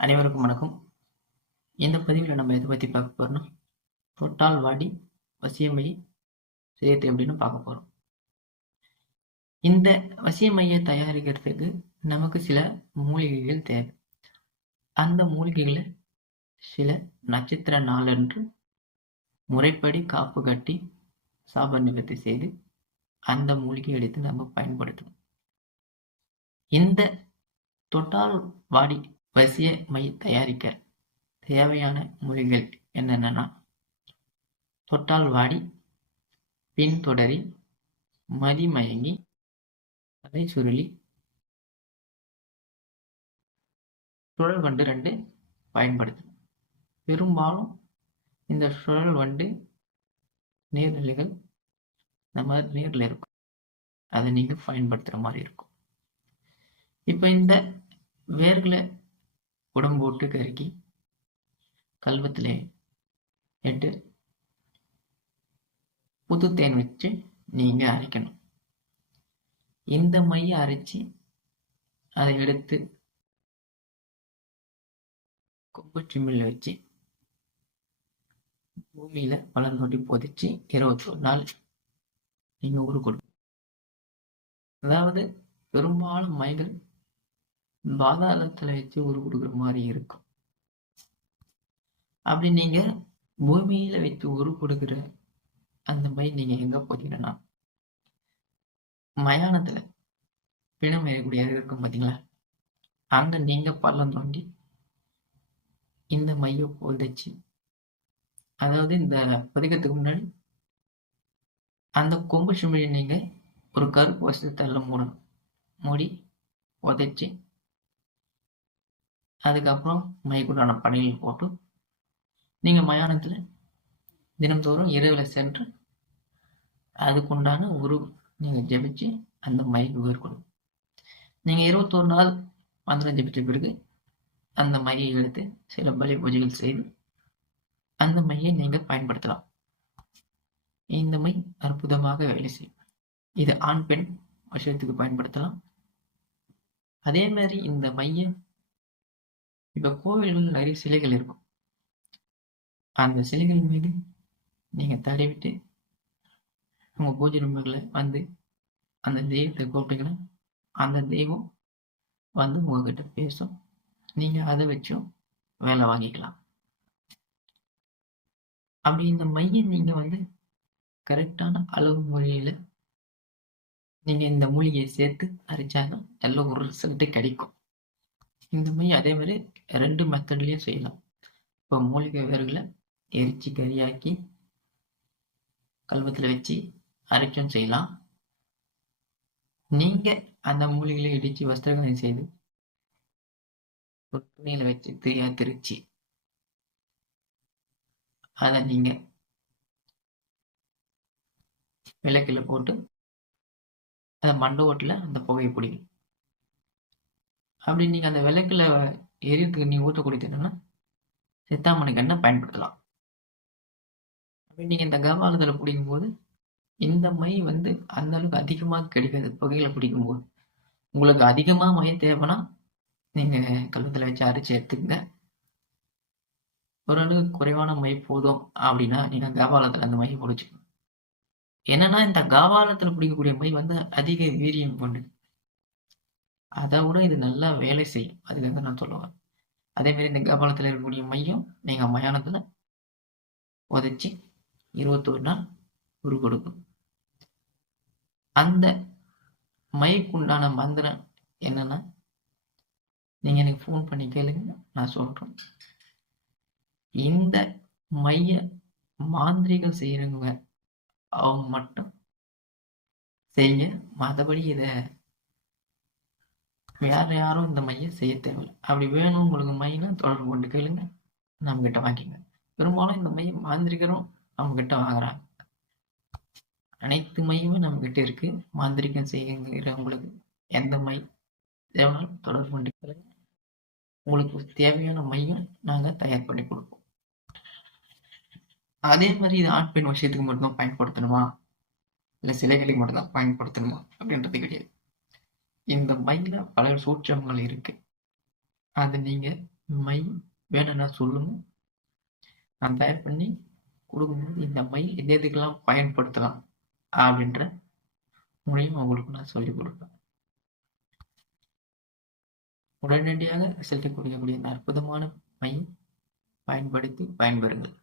அனைவருக்கும் வணக்கம். இந்த பதிவில் நம்ம எதை பற்றி பார்க்க போகிறோம்னா, தொட்டால் வாடி வசியமையை செய்யறது எப்படின்னு பார்க்க போகிறோம். இந்த வசியமையை தயாரிக்கிறதுக்கு நமக்கு சில மூலிகைகள் தேவை. அந்த மூலிகைகளை சில நட்சத்திர நாளன்று முறைப்படி காப்பு கட்டி சாப நிவர்த்தி செய்து அந்த மூலிகை எடுத்து நம்ம பயன்படுத்தணும். இந்த தொட்டால் வாடி வசிய மை தயாரிக்க தேவையான மூலிகைகள் என்னென்னா, தொட்டால் வாடி, பின்தொடரி, மதிமயங்கி, தலை சுருளி, சுழல் வண்டு 2 பயன்படுத்தணும். பெரும்பாலும் இந்த சுழல் வண்டு நீர்நிலைகள் இந்த மாதிரி நீரில் இருக்கும், அதை நீங்கள் பயன்படுத்துகிற மாதிரி இருக்கும். இப்போ இந்த வேர்களை உடம்பு போட்டு கருக்கி கல்வத்திலே இட்டு புது தேன் வச்சு நீங்க அரைக்கணும். இந்த மையை அரைச்சி அதை எடுத்து கொம்பு சிம்மில் வச்சு பூமியில பழம் தோண்டி புதைச்சி 21 நாள் நீங்க ஊரு கொடுக்கணும். அதாவது பெரும்பாலும் மைகள் பாதாளத்துல வச்சு உரு கொடுக்குற மாதிரி இருக்கும். அப்படி நீங்க பூமியில வச்சு உரு கொடுக்குற அந்த மை நீங்க எங்க போறீங்கன்னா, மயானத்துல பிணம் எறியக்கூடிய இருக்கும் பாத்தீங்களா, அங்க நீங்க பள்ளம் தோண்டி இந்த மைய புதைச்சி, அதாவது இந்த புதைக்கிறதுக்கு முன்னாடி அந்த கொம்பு சிமிழி நீங்க ஒரு கருப்பு வஸ்திரத்தால மூடணும். மூடி புதைச்சி அதுக்கப்புறம் மைக்குண்டான பணியில் போட்டு நீங்க மயானத்துல தினந்தோறும் இரவுல சென்று அதுக்குண்டான உரு நீங்க ஜபிச்சு அந்த மைக்கு உயிர்கொள்ளும். நீங்க 21 நாள் மந்திரம் ஜபிச்ச பிறகு அந்த மையை எடுத்து சில பலி பூஜைகள் செய்து அந்த மையை நீங்க பயன்படுத்தலாம். இந்த மை அற்புதமாக வேலை செய்யும். இது ஆண் பெண் விஷயத்துக்கு பயன்படுத்தலாம். அதே மாதிரி இந்த மைய இப்ப கோவில்கள் நிறைய சிலைகள் இருக்கும், அந்த சிலைகள் மீது நீங்க தடவிட்டு உங்க பூஜை ரூம்களை வந்து அந்த தெய்வத்தை கூப்பிட்டீங்கன்னா அந்த தெய்வம் வந்து உங்ககிட்ட பேசும். நீங்க அதை வச்சும் வேலை வாங்கிக்கலாம். அப்படி இந்த மைய நீங்க வந்து கரெக்டான அளவு முறையில நீங்க இந்த மூலிகையை சேர்த்து அரைச்சாலும் நல்ல ஒரு ரிசல்ட் கிடைக்கும். இந்த மை அதே மாதிரி 2 மெத்தட்லயும் செய்யலாம். இப்போ மூலிகை வேர்களை எரிச்சு கறியாக்கி கல்வத்துல வச்சு அரைச்சும் செய்யலாம். நீங்க அந்த மூலிகளை இடிச்சு வஸ்திரகாயம் செய்து ஒரு துணியில வச்சு தீயா திரிச்சு அதை நீங்க விளக்குல போட்டு அதை மண்டபத்துல அந்த புகையை பிடிக்கும். அப்படி நீங்க அந்த விளக்குல எரியத்துக்கு நீங்க ஊற்றக்கூடிய என்னன்னா சித்தாமணிக்கு எண்ணெய் பயன்படுத்தலாம். அப்படி நீங்க இந்த கபாலத்துல பிடிக்கும் போது இந்த மை வந்து அந்த அளவுக்கு அதிகமாக கிடைக்காது. புகையில பிடிக்கும் போது உங்களுக்கு அதிகமா மை தேவைன்னா நீங்க கல்வத்துல வச்சு அரைச்சு எடுத்துக்கங்க. ஓரளவுக்கு குறைவான மை போதும் அப்படின்னா நீங்க கபாலத்துல அந்த மையை பிடிச்சிக்கணும். என்னன்னா இந்த கபாலத்துல பிடிக்கக்கூடிய மை வந்து அதிக வீரியம் கொண்டு, அதை விட இது நல்லா வேலை செய்யும். அதுக்காக நான் சொல்லுவேன். அதே மாதிரி இந்த கபாலத்துல இருக்கக்கூடிய மையம் நீங்க மயானத்துல உதைச்சி 21 நாள் உரு கொடுக்கும். அந்த மைக்குண்டான மந்திரம் என்னன்னா, நீங்க எனக்கு ஃபோன் பண்ணி கேளுங்க, நான் சொல்றேன். இந்த மைய மாந்திரிகம் செய்யறவங்க அவங்க மட்டும் செய்ய, மற்றபடி இத வேற யாரும் இந்த மைய செய்ய தேவையில்லை. அப்படி வேணும் உங்களுக்கு மைனா தொடர்பு கொண்டு கேளுங்க, நம்ம கிட்ட வாங்கிங்க. பெரும்பாலும் இந்த மை மாந்திரிகரும் அவங்க கிட்ட வாங்குறாங்க. அனைத்து மையுமே நம்ம கிட்ட இருக்கு. மாந்திரிகம் செய்யறவங்களுக்கு எந்த மை தேவைனாலும் தொடர்பு கொண்டு கேளுங்க. உங்களுக்கு தேவையான மையும் நாங்க தயார் பண்ணி கொடுப்போம். அதே மாதிரி இது ஆண் பெண் விஷயத்துக்கு மட்டும்தான் பயன்படுத்தணுமா, இல்லை சிலைகளுக்கு மட்டும்தான் பயன்படுத்தணுமா அப்படின்றது கிடையாது. இந்த மையில பல சூட்சமங்கள் இருக்கு. அதை நீங்க மை வேணும்னா சொல்லுங்க. நான் தயார் பண்ணி கொடுக்கும்போது இந்த மை எது எதுக்கெல்லாம் பயன்படுத்தலாம் அப்படின்ற முறையும் உங்களுக்கு நான் சொல்லிக் கொடுப்பேன். உடனடியாக ரிசல்ட்டை கொடுக்கக்கூடிய இந்த அற்புதமான மை பயன்படுத்தி பயன்பெறுங்கள்.